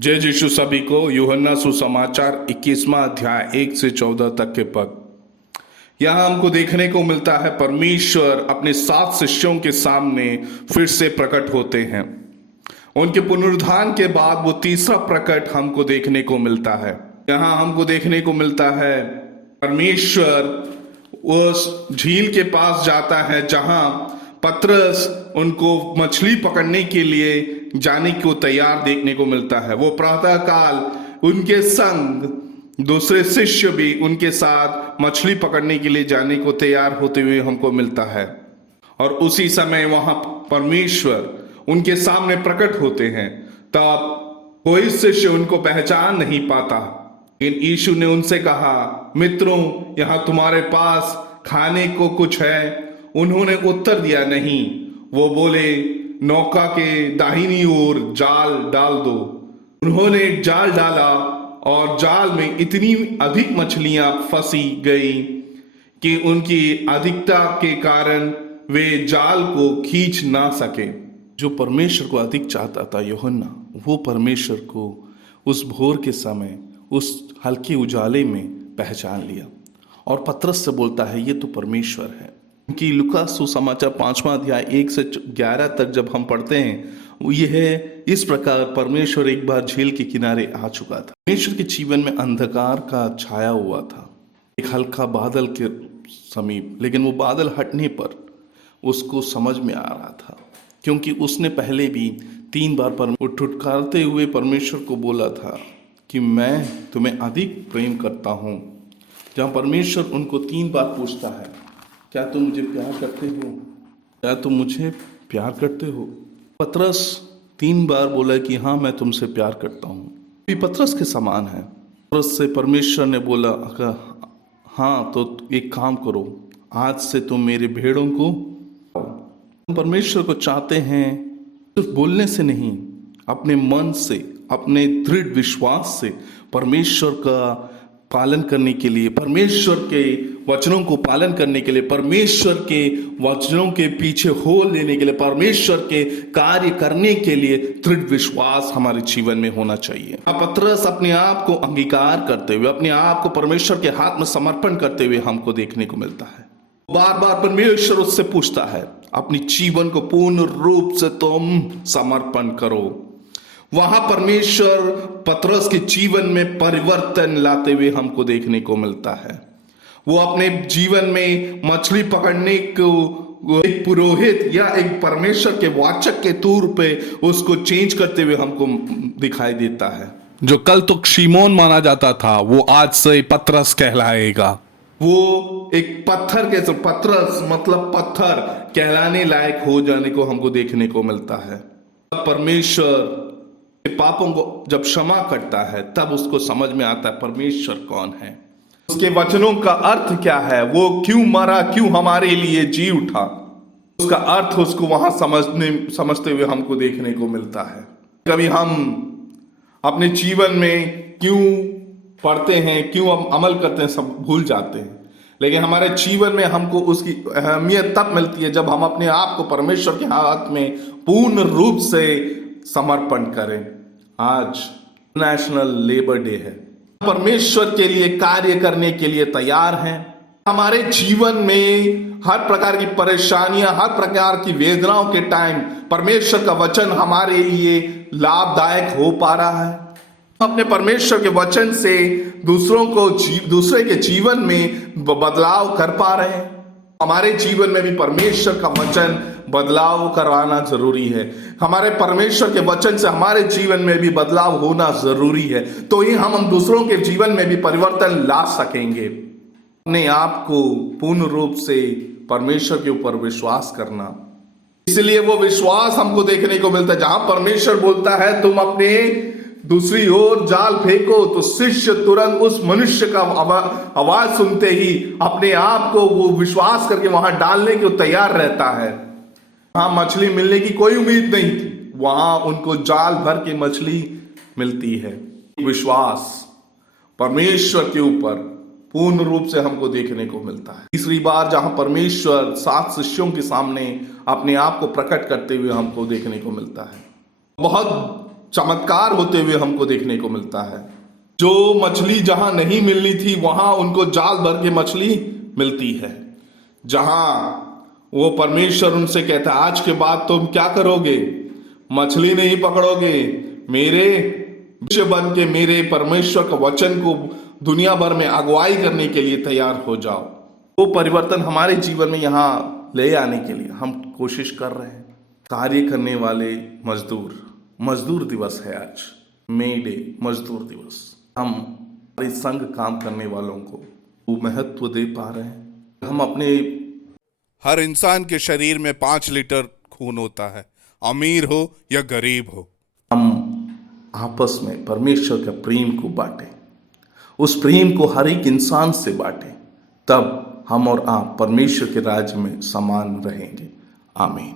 जय यीशु सभी को। यूहन्ना सुसमाचार 21वां अध्याय 1 से 14 तक के पद। यहां हमको देखने को मिलता है परमेश्वर अपने 7 शिष्यों के सामने फिर से प्रकट होते हैं। उनके पुनरुत्थान के बाद वो तीसरा प्रकट हमको देखने को मिलता है। यहां हमको देखने को मिलता है परमेश्वर उस झील के पास जाता है जहां पतरस उनको मछली पकड़ने के लिए जाने को तैयार देखने को मिलता है। वो प्रातः काल उनके संग दूसरे शिष्य भी उनके साथ मछली पकड़ने के लिए जाने को तैयार होते हुए हमको मिलता है। और उसी समय वहां परमेश्वर उनके सामने प्रकट होते हैं। तब कोई शिष्य उनको पहचान नहीं पाता। लेकिन यीशु ने उनसे कहा, मित्रों, यहां तुम्हारे पास खाने को कुछ है? उन्होंने उत्तर दिया, नहीं। वो बोले, नौका के दाहिनी ओर जाल डाल दो। उन्होंने जाल डाला और जाल में इतनी अधिक मछलियां फंसी गई कि उनकी अधिकता के कारण वे जाल को खींच ना सके। जो परमेश्वर को अधिक चाहता था यूहन्ना, वो परमेश्वर को उस भोर के समय उस हल्के उजाले में पहचान लिया और पतरस से बोलता है, ये तो परमेश्वर है। कि लूका सुसमाचार 5वां अध्याय 1 से 11 तक जब हम पढ़ते हैं, यह इस प्रकार परमेश्वर एक बार झील के किनारे आ चुका था। परमेश्वर के जीवन में अंधकार का छाया हुआ था, एक हल्का बादल के समीप। लेकिन वो बादल हटने पर उसको समझ में आ रहा था, क्योंकि उसने पहले भी 3 बार उठुटकारते हुए परमेश्वर को बोला था कि मैं तुम्हें अधिक प्रेम करता हूं। जहां परमेश्वर उनको 3 बार पूछता है, क्या तुम मुझे प्यार करते हो? क्या तुम मुझे प्यार करते हो? पतरस 3 बार बोला कि हाँ, मैं तुमसे प्यार करता हूँ। भी पतरस के समान है। पतरस से परमेश्वर ने बोला, हाँ तो एक काम करो, आज से तुम मेरे भेड़ों को। परमेश्वर को चाहते हैं सिर्फ बोलने से नहीं, अपने मन से, अपने दृढ़ विश्वास से परमेश्वर का पालन करने के लिए, परमेश्वर के वचनों को पालन करने के लिए, परमेश्वर के वचनों के पीछे हो लेने के लिए, परमेश्वर के कार्य करने के लिए दृढ़ विश्वास हमारे जीवन में होना चाहिए। पतरस अपने आप को अंगीकार करते हुए, अपने आप को परमेश्वर के हाथ में समर्पण करते हुए हमको देखने को मिलता है। बार बार परमेश्वर उससे पूछता है, अपनी जीवन को पूर्ण रूप से तुम समर्पण करो। वहां परमेश्वर पतरस के जीवन में परिवर्तन लाते हुए हमको देखने को मिलता है। वो अपने जीवन में मछली पकड़ने को एक पुरोहित या एक परमेश्वर के वाचक के तौर पे उसको चेंज करते हुए हमको दिखाई देता है। जो कल तो शिमोन माना जाता था, वो आज से पतरस कहलाएगा। वो एक पत्थर के, पतरस मतलब पत्थर कहलाने लायक हो जाने को हमको देखने को मिलता है। परमेश्वर पापों को जब क्षमा करता है, तब उसको समझ में आता है परमेश्वर कौन है, उसके वचनों का अर्थ क्या है, वो क्यों मरा, क्यों हमारे लिए जी उठा। उसका अर्थ उसको वहां समझते हुए हमको देखने को मिलता है। कभी हम अपने जीवन में क्यों पढ़ते हैं, क्यों हम अमल करते हैं, सब भूल जाते हैं। लेकिन हमारे जीवन में हमको उसकी अहमियत तब मिलती है जब हम अपने आप को परमेश्वर के हाथ में पूर्ण रूप से समर्पण करें। आज नेशनल लेबर डे है। परमेश्वर के लिए कार्य करने के लिए तैयार हैं। हमारे जीवन में हर प्रकार की परेशानियां, हर प्रकार की वेदनाओं के टाइम परमेश्वर का वचन हमारे लिए लाभदायक हो पा रहा है। अपने परमेश्वर के वचन से दूसरे के जीवन में बदलाव कर पा रहे हैं। हमारे जीवन में भी परमेश्वर का वचन बदलाव करवाना जरूरी है। हमारे परमेश्वर के वचन से हमारे जीवन में भी बदलाव होना जरूरी है, तो ही हम दूसरों के जीवन में भी परिवर्तन ला सकेंगे। अपने आप को पूर्ण रूप से परमेश्वर के ऊपर विश्वास करना, इसलिए वो विश्वास हमको देखने को मिलता है। जहां परमेश्वर बोलता है तुम अपने दूसरी ओर जाल फेंको, तो शिष्य तुरंत उस मनुष्य का आवाज सुनते ही अपने आप को वो विश्वास करके वहां डालने को तैयार रहता है। वहां मछली मिलने की कोई उम्मीद नहीं थी, वहां उनको जाल भर के मछली मिलती है। विश्वास परमेश्वर के ऊपर पूर्ण रूप से हमको देखने को मिलता है। तीसरी बार जहां परमेश्वर 7 शिष्यों के सामने अपने आप को प्रकट करते हुए हमको देखने को मिलता है। बहुत चमत्कार होते हुए हमको देखने को मिलता है। जो मछली जहां नहीं मिलनी थी वहां उनको जाल भर के मछली मिलती है। जहां वो परमेश्वर उनसे कहता है आज के बाद तुम क्या करोगे, मछली नहीं पकड़ोगे, मेरे शिष्य बन के मेरे परमेश्वर का वचन को दुनिया भर में अगुवाई करने के लिए तैयार हो जाओ। वो परिवर्तन हमारे जीवन में यहाँ ले आने के लिए हम कोशिश कर रहे हैं। कार्य करने वाले मजदूर दिवस है आज, मे डे, मजदूर दिवस। हम हमारे संग काम करने वालों को वो महत्व दे पा रहे हैं। हम अपने हर इंसान के शरीर में 5 लीटर खून होता है, अमीर हो या गरीब हो। हम आपस में परमेश्वर के प्रेम को बांटें, उस प्रेम को हर एक इंसान से बांटें, तब हम और आप परमेश्वर के राज्य में समान रहेंगे। आमीन।